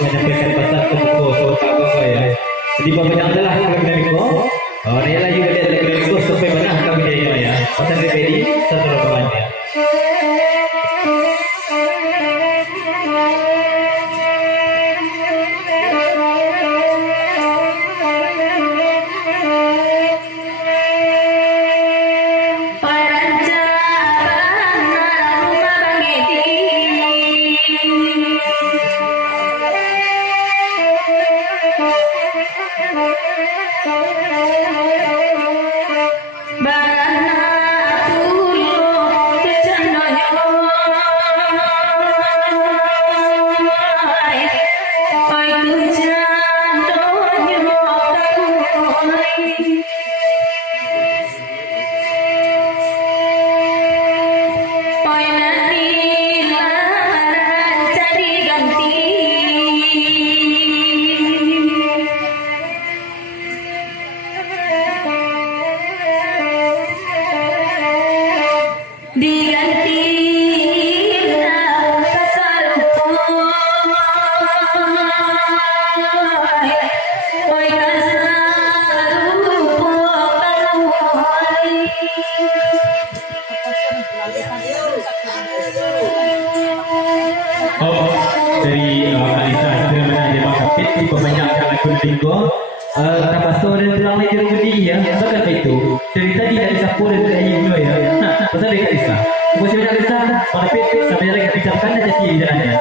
menyampaikan pesan ke buku apa ya. Jadi banyak adalah kami ko. Nila juga dia kami ko supaya mana kami dia ya. Pesan dari satu ramalannya. Tabaso dan tulang leher gede ya, bahkan itu dari tadi dari sapu dan dari Ibu ya. Nah, pasal dari Kalisa. Kemudian dari Kalisa, pada PT sampai lagi bicarakan aja sih jalannya.